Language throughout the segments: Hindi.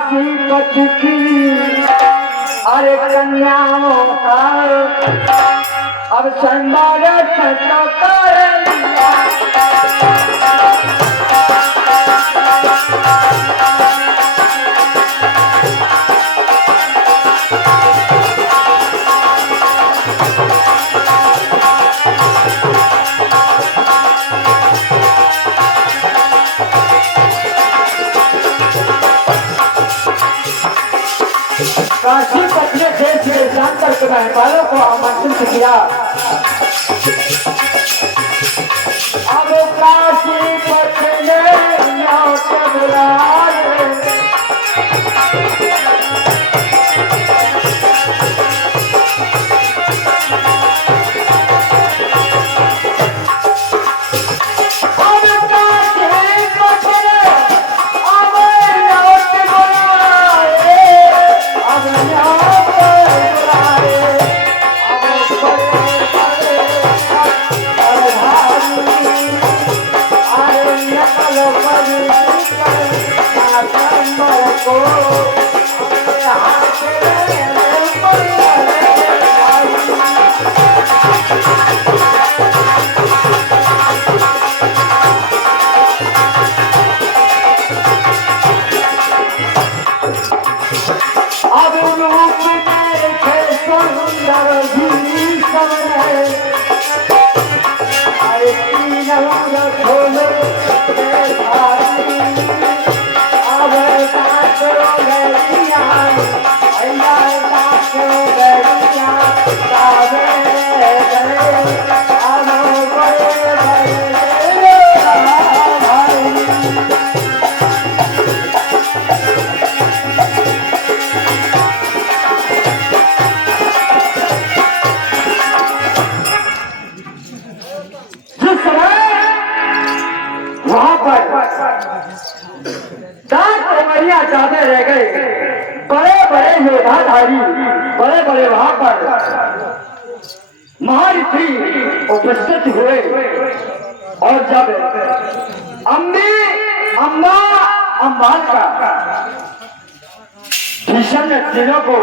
काशीपत की अरे कन्याओं का अब संदार काशीपत ने देश के जानकर के मेहमानों को आमंत्रित किया। अब काशीपत ने ज्यादा रह गए। बड़े बड़े योद्धाधारी बड़े बड़े वहां पर महारथी उपस्थित हुए और जब अम्बाल का भीषण ने तीनों को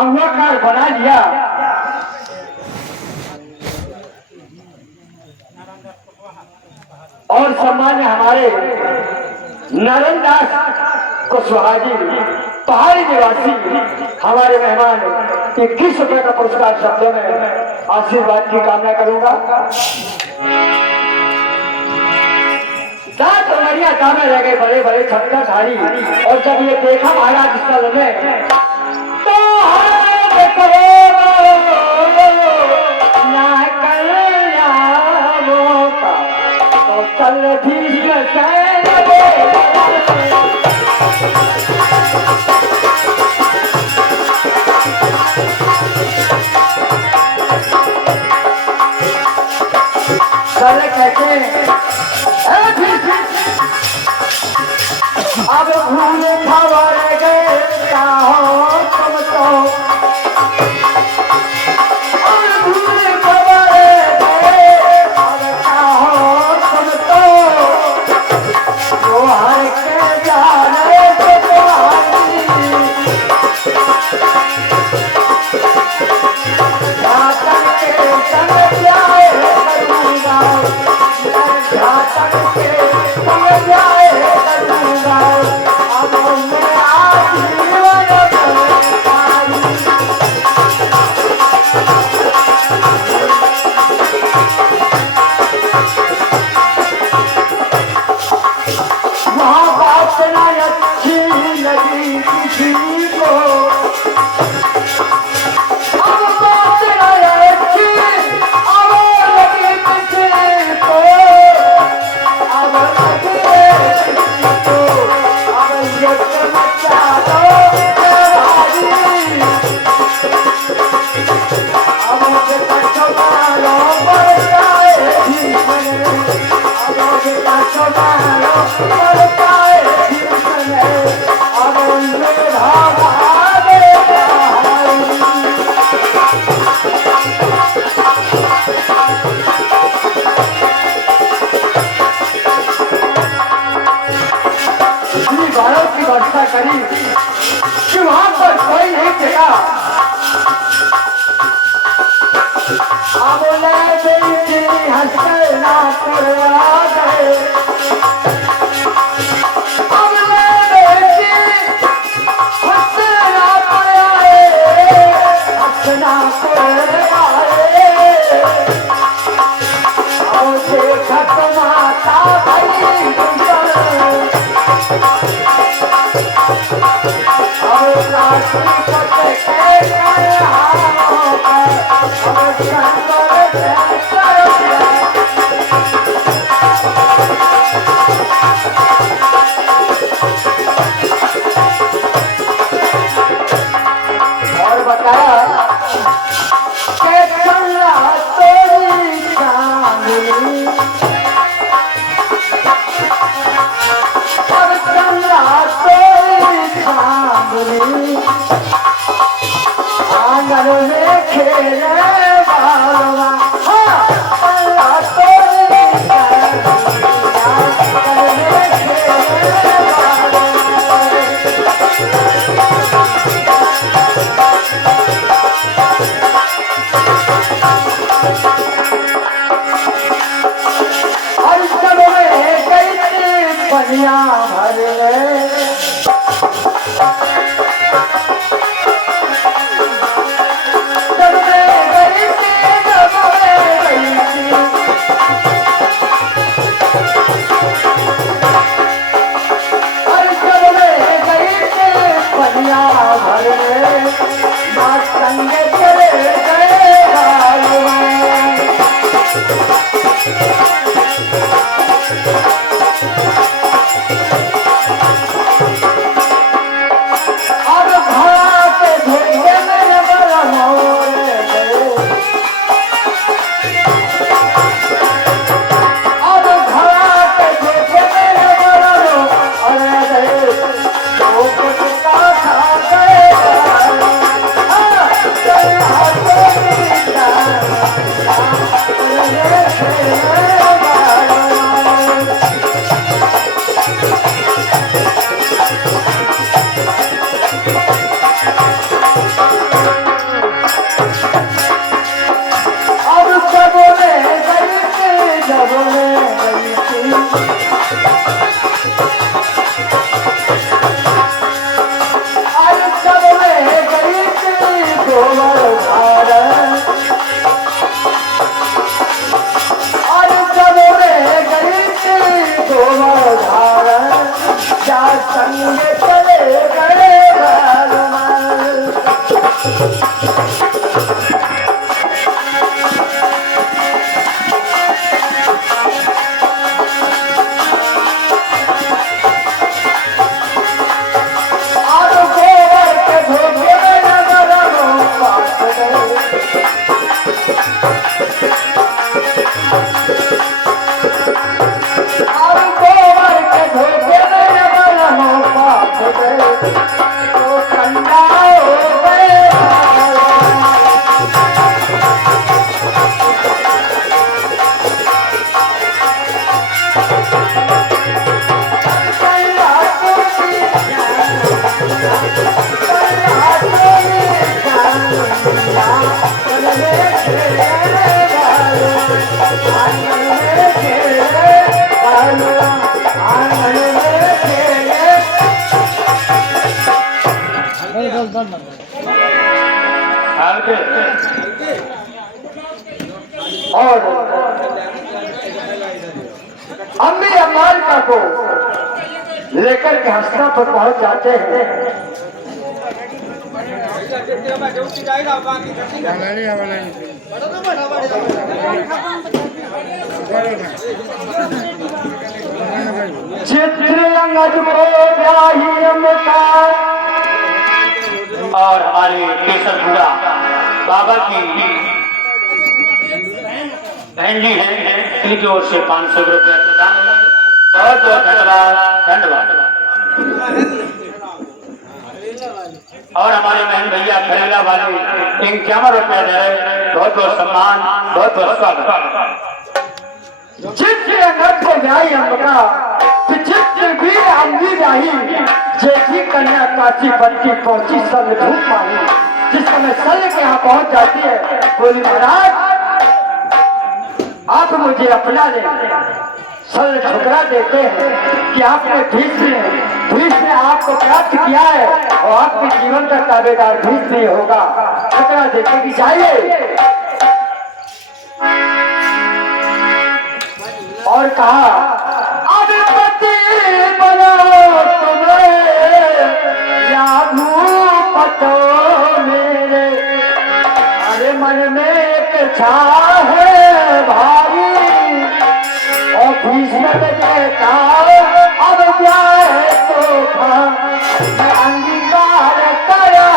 अंगोकार बना लिया। और सम्मान्य हमारे नारायणदास कुशवाहा जी पहाड़ी निवासी हमारे मेहमान 21 रुपए का पुरस्कार शब्दों में आशीर्वाद की कामना करूंगा। दांत उमरिया कामे रह गए बड़े बड़े छक्काधारी। और जब ये देखा महाराज स्थल में तो चल भीष्म अब भूल खबर गए तुम तो भूल खबर गए तुम तो हर के जाने करी देखा अमले बेटी हंसकर ना करवा गए अमले बेटी हंसकर ना कराए हंसना करवाए और देखा माता भाई और काशी पटे के और बताया कि चला तोरी चांदनी और चला तोरी चांदनी आंगन में खेले बालवा हाँ चला तोरी चांदनी आंगन में खेले बालवा पनिया भर जब मैं गई थी जब मैं गई थी और जब मैं गई थी पनिया भर माँ संग चले गए संग चले गए और गोबर के धोखे में नगरों पास गए और गोबर के धोखे में नगरों पास गए तो ठंडा हो गए और अम्मी अम्मालिका को लेकर के हस्ता पर पहुंच जाते हैं। चित्र अंगद को ब्याही अम्बिका और हमारे केसरपुरा बाबा की बहन जी है, इनकी ओर से 500 रुपये प्रदान होंगे। बहुत बहुत धन्यवाद। और हमारे बहन भैया खरेला वाले 51 रुपये दे रहे, बहुत बहुत सम्मान, बहुत बहुत स्वागत। चित्र अंगद को ब्याही अम्बिका चित्र भी अम्बी ब्याही जेठी कन्या का काशी पट्टी पहुंची सल धूप मारी। जिस समय सल के यहाँ पहुंच जाती है, बोली महाराज आप मुझे अपना ले। सल ठुकरा देते हैं कि आपने भीष्म ने आपको प्राप्त किया है और आपके जीवन का ताबेदार भीष्म नहीं होगा। ठुकरा देते कि जाइए, और कहा अब पति बनो तुम्हें या भूपतो मेरे। अरे मन में एक छा है भाई और भीष्म कहता अब जाए तो मैं अंगीकार करा।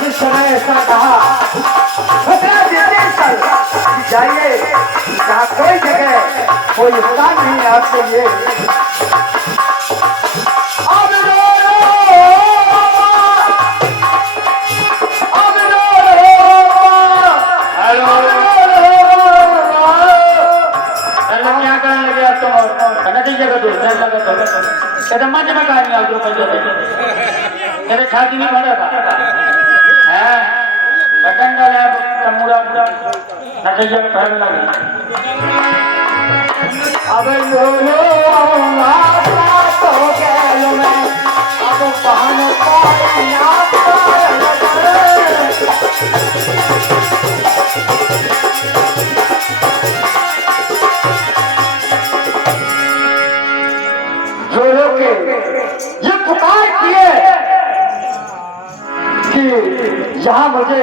जिस समय ऐसा कहा जाइए, जहाँ कोई जगह कोई स्थान नहीं है आपके लिए। अब रो क्या करने लगे आप तुम? कहना चाहिए जगह दूर लगा तो कहते मंच में कहानी आप जो पहले कहते छाती नहीं भरेगा है बटन डाले तमुरा नचैया में पहन लगे। अब तो गैलो में अब बहन जो लोग ये पुकार किए कि यहाँ मुझे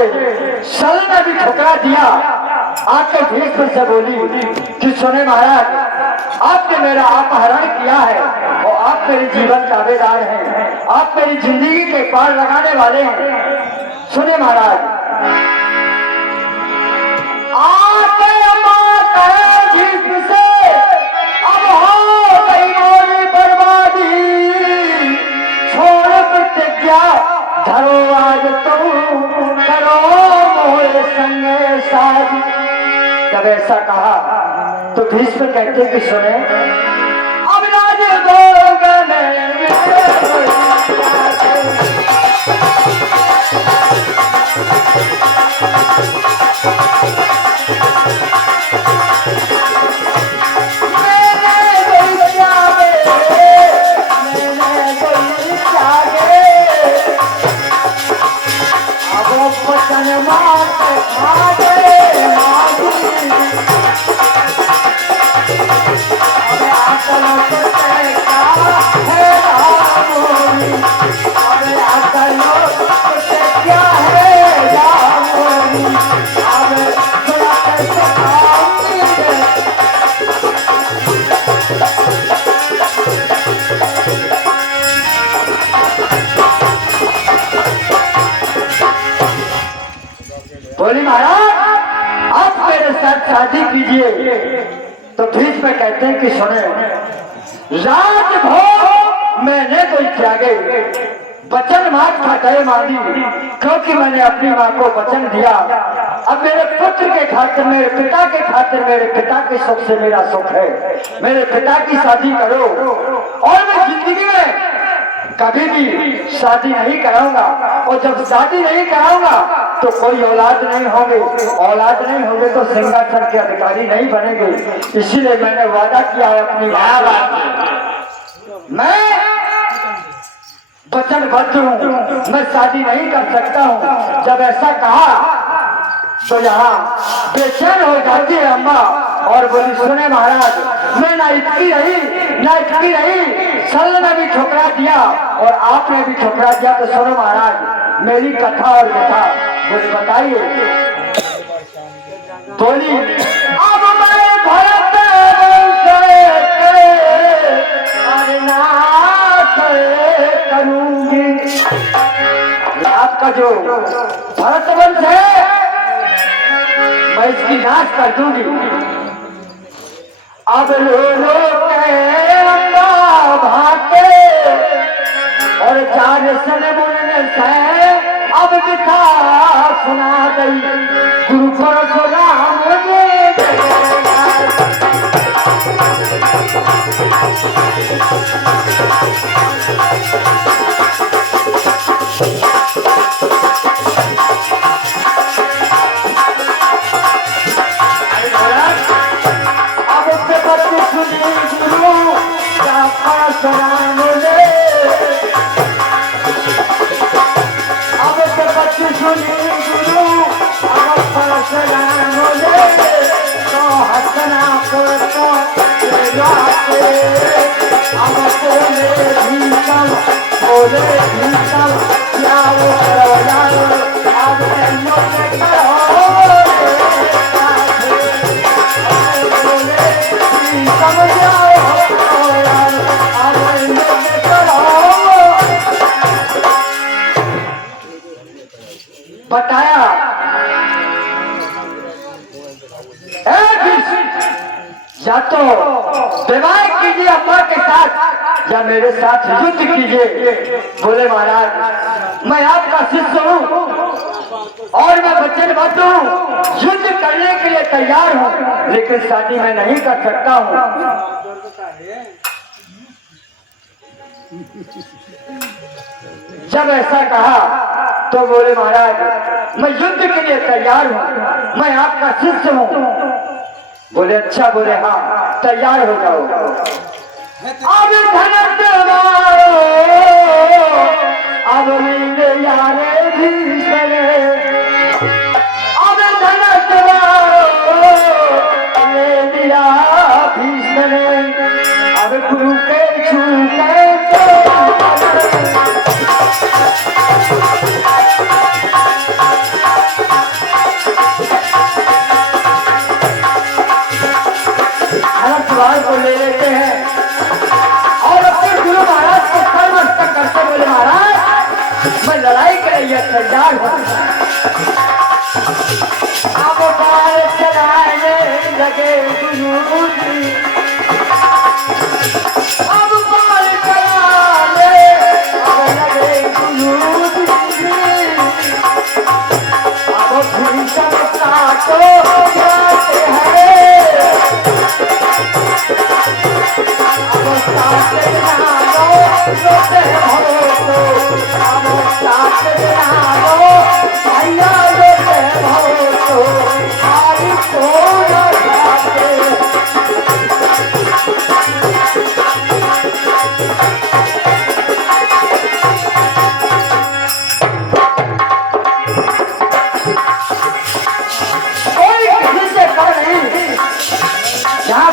सल ने भी ठुकरा दिया, आके भीष्म से बोली कि सुने महाराज आपने मेरा अपहरण किया है और आप मेरे जीवन का दावेदार हैं, आप मेरी जिंदगी के पार लगाने वाले हैं। सुने महाराज आके मात है भीष्म से अब हो गई मोरी बर्बादी, छोड़ प्रतिज्ञा धरो आज तुम करो मोरे संगे शादी। जब ऐसा कहा तो भीष्म कहते कि सुने अब राज बोली महाराज आप मेरे साथ शादी कीजिए। तो भीष्म में कहते हैं कि सुने राजभोग मैंने तो त्यागे, वचन मात खाते मानी, क्योंकि मैंने अपनी माँ को वचन दिया। अब मेरे पुत्र के खातिर, मेरे पिता के खातिर, मेरे पिता के सुख से मेरा सुख है, मेरे पिता की शादी करो। और मैं जिंदगी में कभी भी शादी नहीं कराऊंगा, और जब शादी नहीं कराऊंगा तो कोई औलाद नहीं होगी, औलाद नहीं होगी तो सिंहासन के अधिकारी नहीं बनेंगे। इसीलिए मैंने वादा किया है अपनी माँ बाप, मैं वचनबद्ध हूँ, मैं शादी नहीं कर सकता हूँ। जब ऐसा कहा तो यहाँ बेचैन हो जाती है अम्मा और बोली सुने महाराज मैं ना इतनी रही, सल ने भी ठुकरा दिया और आपने भी ठुकरा दिया। तो सुनो महाराज मेरी कथा और व्यथा बोली बताइए। बोली अब मैं भरत करूंगी, आपका जो भरत वंश है मैं इसकी नाश कर दूंगी। अब लो भाग यार सन मुन से अब बिथा सुना गई गुरु परशुराम अब से बच्चे सुनी गुरु क्या परशुराम अब से बच्चे सुनी गुरु अब परशुराम तो हसना को अब बोले भीषम क्या वो करो यारो अब मुझे करो बोले भीषम जाओ यारो अब मुझे करो बताया या तो विवाह कीजिए अम्मा के साथ या मेरे साथ युद्ध कीजिए। बोले महाराज मैं आपका शिष्य हूँ और मैं वचनबद्ध हूँ, युद्ध करने के लिए तैयार हूँ, लेकिन शादी मैं नहीं कर सकता हूँ। जब ऐसा कहा तो बोले महाराज मैं युद्ध के लिए तैयार हूँ, मैं आपका शिष्य हूँ। बोले अच्छा, बोले हाँ तैयार हो जाओ। अब धनक मारो अब मेरे यारे भी चले, अब धनक मारो ले लिया भीषण अब गुरु के छूटे को ले लेते हैं और अपने गुरु महाराज को सर्वस्तक करते। बोले महाराज मैं लड़ाई के लिए तैयार हूँ। अब बाल चलाने लगे गुरु जी, अब बाल चलाने लगे गुरु जी, अब भीषण काटो जाते हैं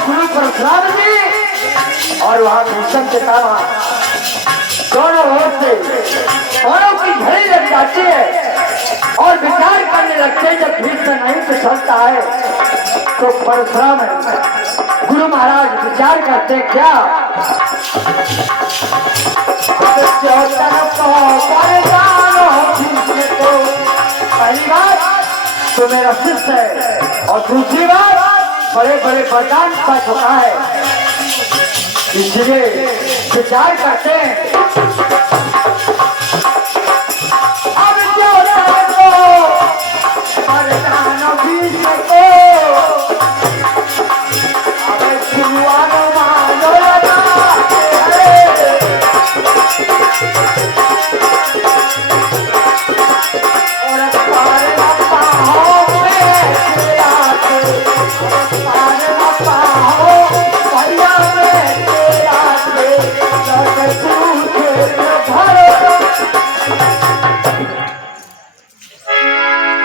गुरु परशुराम जी और वहां भीषम के तावा दोनों ओर से औरों की घड़ी लग जाती है और विचार करने लगते हैं। जब भीषम नहीं तो चलता है तो परशुराम गुरु महाराज विचार करते क्या पहली बात तो मेरा शिष्य है और दूसरी बात बड़े बड़े वरदान पा चुका है, इसलिए विचार करते हैं। अब जो वरदान भीष्म को अब शुरुआत मानो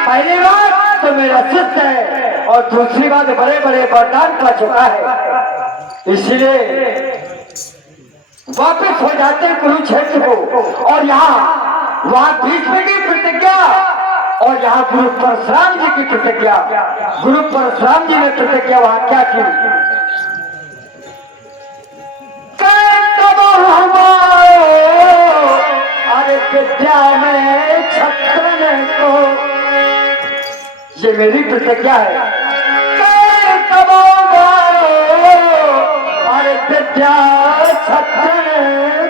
पहली बात तो मेरा शिष्य है और दूसरी बात बड़े बड़े वरदान पा चुका है, इसलिए वापस हो जाते कुरुक्षेत्र को और यहाँ वहां भीष्म की प्रतिज्ञा और यहाँ गुरु परशुराम जी की प्रतिज्ञा। गुरु परशुराम जी ने प्रतिज्ञा वहां क्या की, अरे विद्या में छत्र को, ये मेरी प्रतिज्ञा है। अरे विद्या छत्र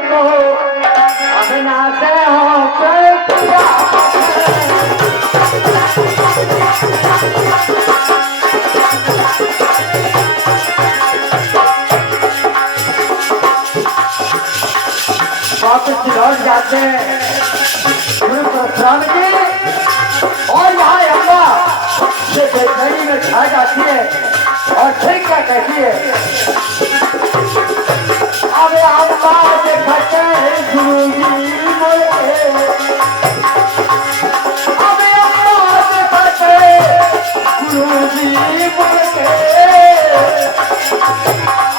को अब ना जाते हैं गुरु परशुराम जी, और यहाँ अम्मा ये बेचैनी में छा जाती है और फिर क्या कहती है? अबे अम्मा देखते गुरु जी बोले, अबे अम्मा देखते गुरु जी बोले,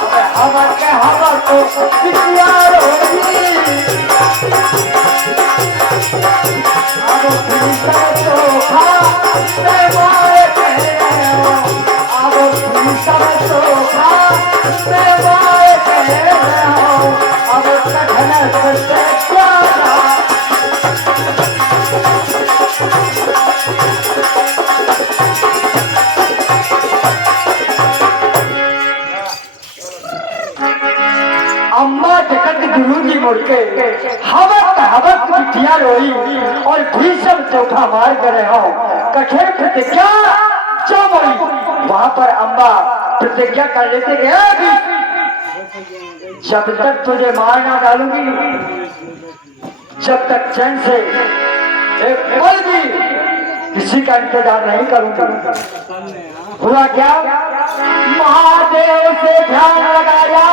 अबे हमर के हमर को बिटिया रोई, अब भीतर चोखा से मारे कहे, अब भीतर चोखा से मारे कहे, अब कठिन से क्या अम्मा जगत गुरु जी मुड़ के हवक हवक बिटिया रोई और भीषण चोखा मार करे हो कठिन प्रतिज्ञा जो बोली। वहां पर अम्मा प्रतिज्ञा कर लेते गया कि जब तक तुझे मार ना डालूंगी, जब तक चैन से एक पल भी किसी का इंतजार नहीं करूंगा। हुआ क्या? महादेव से ध्यान लगाया,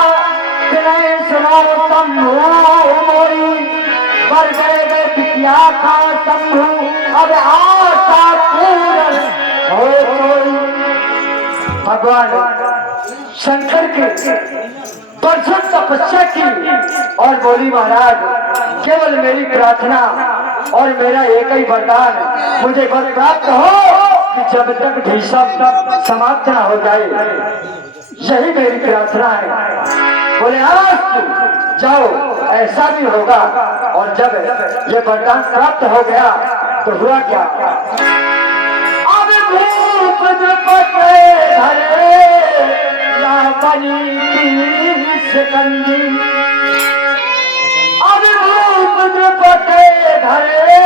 सुनाओ शंभु मोरी, पर गए गए पितिया का शंभु, अब आशा पूर्ण हो कोई। भगवान शंकर की परसों तपस्या की और बोली महाराज केवल मेरी प्रार्थना और मेरा एक ही वरदान मुझे वर प्राप्त हो कि जब तक भीषम समाप्त न हो जाए, यही मेरी प्रार्थना है। बोले आज जाओ, ऐसा भी होगा। और जब ये वरदान प्राप्त हो गया तो हुआ क्या? अब भूप द्रुपदे धरे ना बनी की शिकंजी, अब भूप द्रुपदे धरे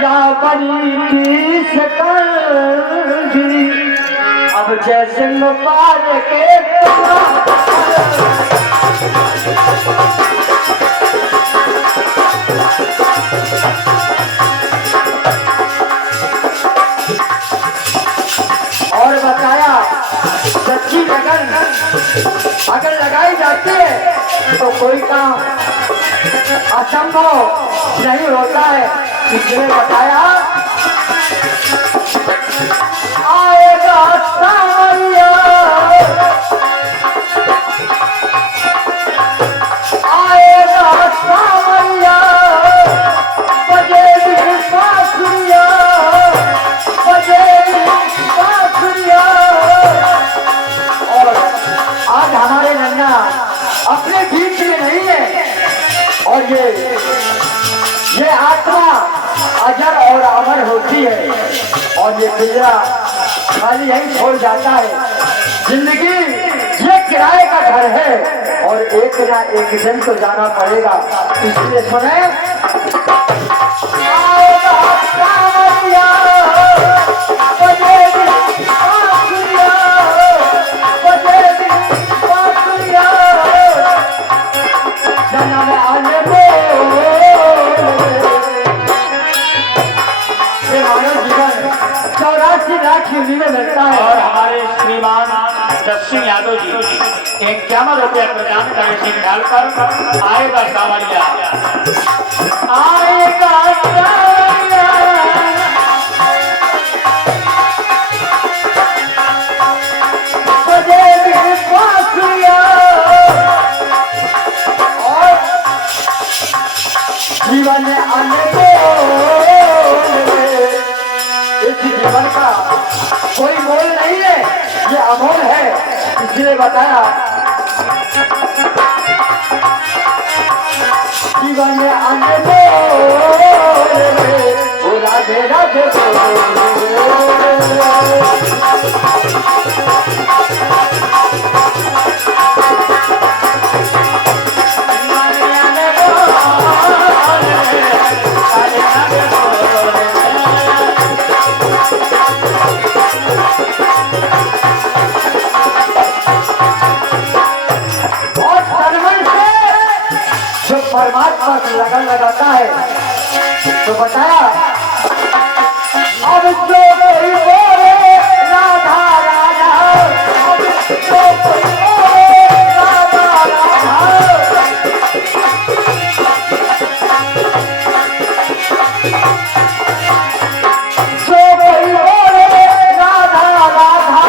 ना बनी की शिकंजी, अब जैसे पार के और बताया सच्ची लगन अगर लगाई जाती है तो कोई काम असंभव नहीं होता है। इसलिए बताया आएगा सावरिया, आएगा सावरिया, बजेगी बांसुरिया, बजेगी बांसुरिया। और आज हमारे नन्ना अपने बीच में नहीं है और ये आत्मा अजर और अमर होती है और ये पिंजरा खाली यही छोड़ जाता है। जिंदगी ये किराए का घर है और एक ना एक दिन तो जाना पड़ेगा। इसलिए सुने मिलता है। और हमारे श्रीमान दक्षिण यादव जी 51 रुपया प्रदान करे से डालकर आएगा सावरिया, आएगा सावरिया, बजेगी बांसुरिया। और जीवन अनमोल, इस जीवन का कोई मोल नहीं है, ये अमोल है। इसलिए बताया जीवन में अनमोल, राधे राधे परमात्मा से लगन लगाता है। तो बताया अब जो कोई बोले राधा राधा, अब जो कोई बोले राधा राधा, जो कोई बोले राधा राधा,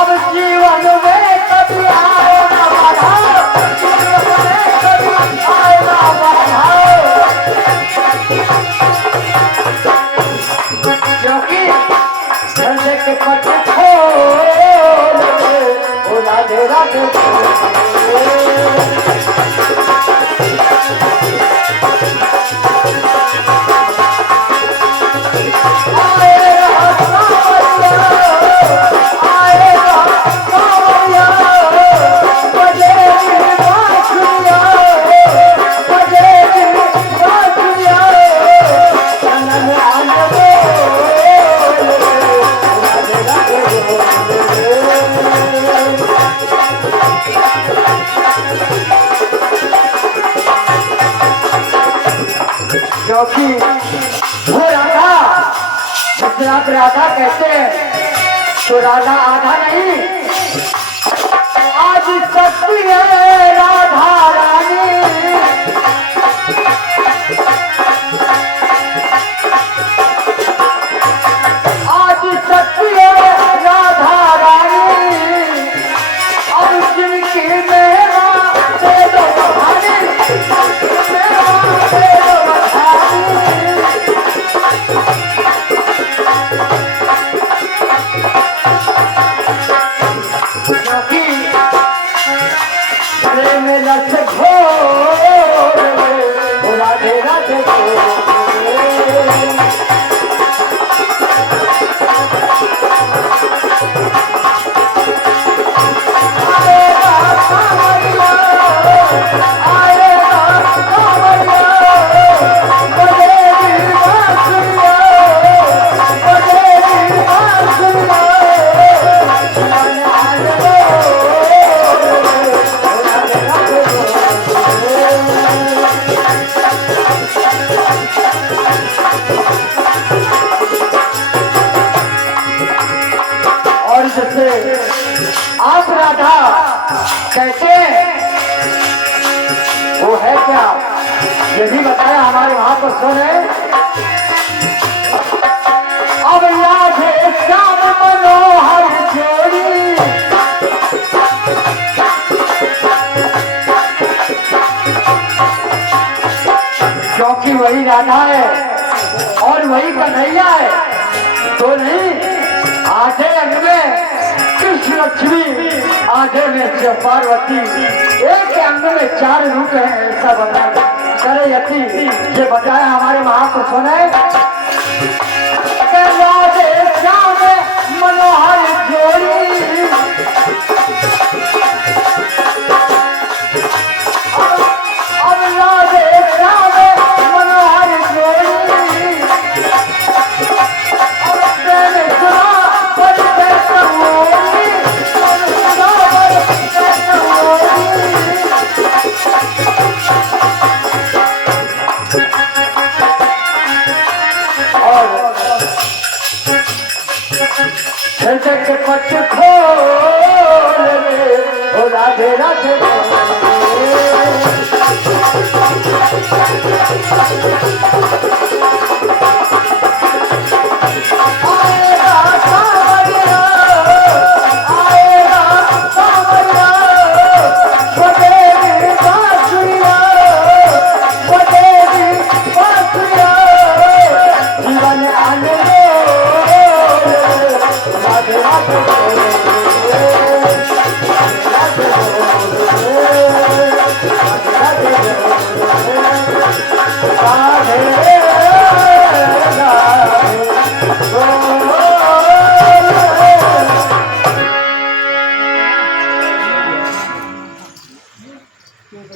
अब जीवन में कभी आए ना बाधा, जीवन में कभी आए ना बाधा। क्योंकि हृदय के पट खोल ओ राधे राधे क्योंकि वो राधा जिसे आप राधा कहते हैं तो राधा आधा नहीं, आज सच्ची है राधा रानी। आज सच्ची है राधा रानी, अब जिनकी मेरा दे दो बहानी, मेरा दे दो बहानी। क्योंकि प्रेम रस घोर ओ राधे राधे आप राधा कहते हैं वो है क्या, ये भी बताया हमारे वहां पर सुने। अब याद है श्याम मनोहर जोड़ी, क्योंकि वही राधा है और वही कन्हैया है। तो नहीं, आधे अंग में कृष्ण लक्ष्मी, आधे में शिव पार्वती, एक अंग में 4 रूप है, ऐसा बता करे यति। ये बताया हमारे महापुरुषों ने। राधे श्याम मनोहर जोड़ी, अब राधे श्याम मनोहर जोड़ी, अब मैंने सुना हृदय के पट खोल ओ राधे राधे।